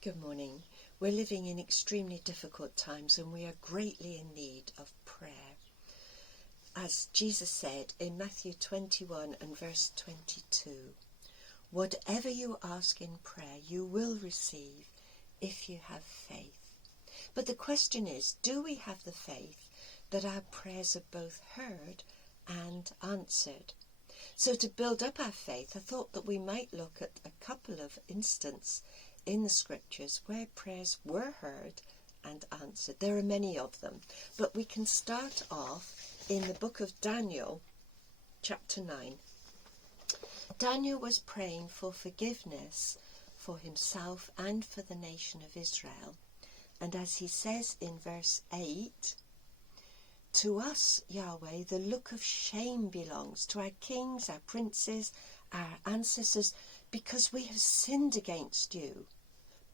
Good morning. We're living in extremely difficult times and we are greatly in need of prayer. As Jesus said in Matthew 21 and verse 22, whatever you ask in prayer you will receive if you have faith. But the question is, do we have the faith that our prayers are both heard and answered? So to build up our faith, I thought that we might look at a couple of instances in the scriptures where prayers were heard and answered. There are many of them, but we can start off in the book of Daniel, chapter 9. Daniel was praying for forgiveness for himself and for the nation of Israel. And as he says in verse 8, to us, Yahweh, the look of shame belongs, to our kings, our princes, our ancestors, because we have sinned against you.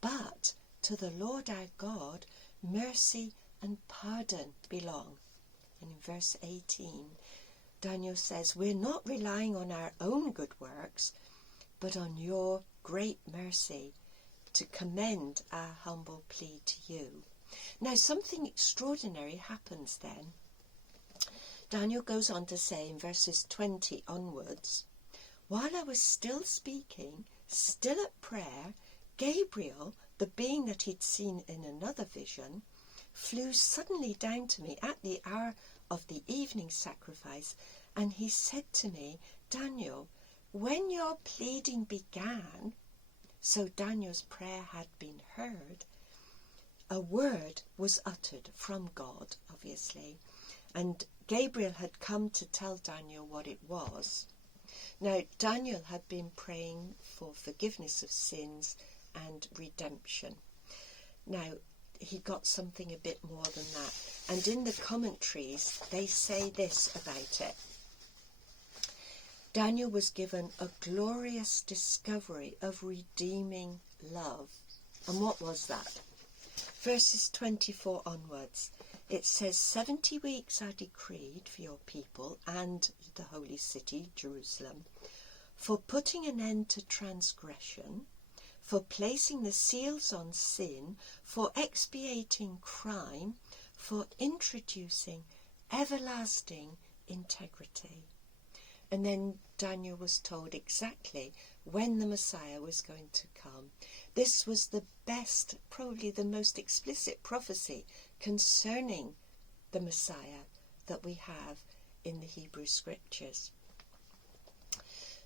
But to the Lord our God, mercy and pardon belong. And in verse 18, Daniel says, we're not relying on our own good works, but on your great mercy to commend our humble plea to you. Now, something extraordinary happens then. Daniel goes on to say in verses 20 onwards, while I was still speaking, still at prayer, Gabriel, the being that he'd seen in another vision, flew suddenly down to me at the hour of the evening sacrifice, and he said to me, Daniel, when your pleading began, so Daniel's prayer had been heard, a word was uttered from God, obviously, and Gabriel had come to tell Daniel what it was. Now, Daniel had been praying for forgiveness of sins and redemption. Now, he got something a bit more than that. And in the commentaries, they say this about it. Daniel was given a glorious discovery of redeeming love. And what was that? Verses 24 onwards. It says, 70 weeks are decreed for your people and the holy city, Jerusalem, for putting an end to transgression, for placing the seals on sin, for expiating crime, for introducing everlasting integrity. And then Daniel was told exactly when the Messiah was going to come. This was the best, probably the most explicit prophecy concerning the Messiah that we have in the Hebrew scriptures.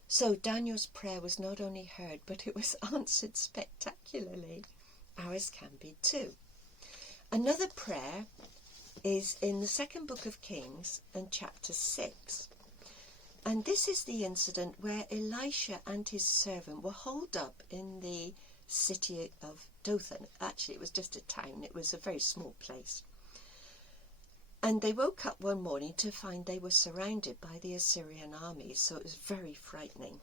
So Daniel's prayer was not only heard, but it was answered spectacularly. Ours can be too. Another prayer is in the second book of Kings and chapter 6. And this is the incident where Elisha and his servant were holed up in the city of Dothan. Actually, it was just a town. It was a very small place. And they woke up one morning to find they were surrounded by the Assyrian army, so it was very frightening.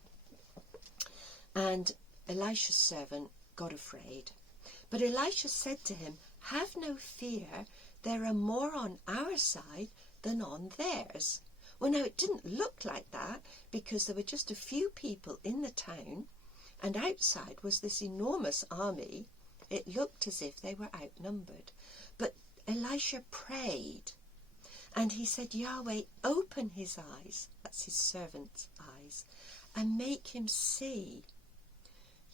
And Elisha's servant got afraid. But Elisha said to him, have no fear, there are more on our side than on theirs. Well, now, it didn't look like that because there were just a few people in the town, and outside was this enormous army. It looked as if they were outnumbered. But Elisha prayed. And he said, Yahweh, open his eyes, that's his servant's eyes, and make him see.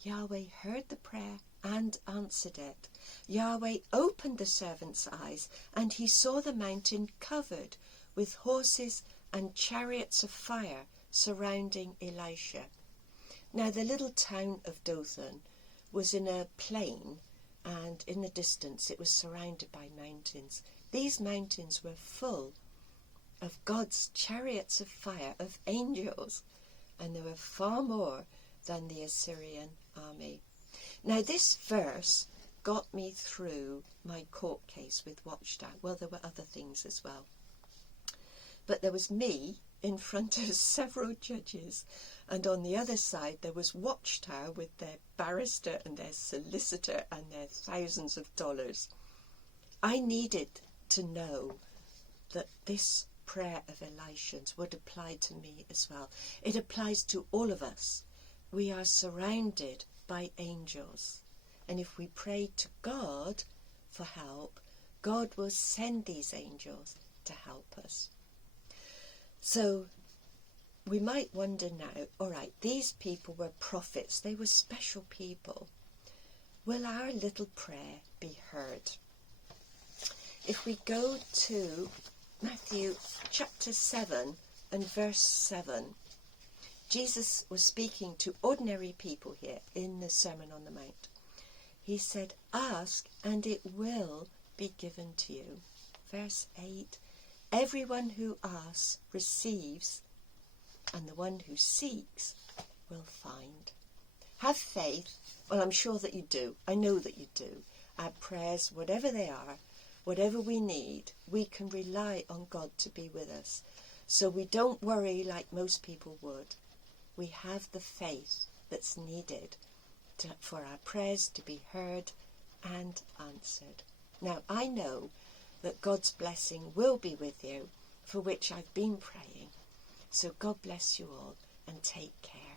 Yahweh heard the prayer and answered it. Yahweh opened the servant's eyes, and he saw the mountain covered with horses and chariots of fire surrounding Elisha. Now, the little town of Dothan was in a plain, and in the distance it was surrounded by mountains. These mountains were full of God's chariots of fire, of angels, and there were far more than the Assyrian army. Now, this verse got me through my court case with Watchtower. Well, there were other things as well. But there was me in front of several judges, and on the other side there was Watchtower with their barrister and their solicitor and their thousands of dollars. I needed to know that this prayer of Elisha's would apply to me as well. It applies to all of us. We are surrounded by angels, And if we pray to God for help, God will send these angels to help us. So we might wonder now, all right, these people were prophets. They were special people. Will our little prayer be heard? If we go to Matthew chapter 7 and verse 7, Jesus was speaking to ordinary people here in the Sermon on the Mount. He said, ask and it will be given to you. Verse 8, everyone who asks receives, and the one who seeks will find. Have faith. Well, I'm sure that you do. I know that you do. Our prayers, whatever they are, whatever we need, we can rely on God to be with us. So we don't worry like most people would. We have the faith that's needed for our prayers to be heard and answered. Now, I know that God's blessing will be with you, for which I've been praying. So God bless you all and take care.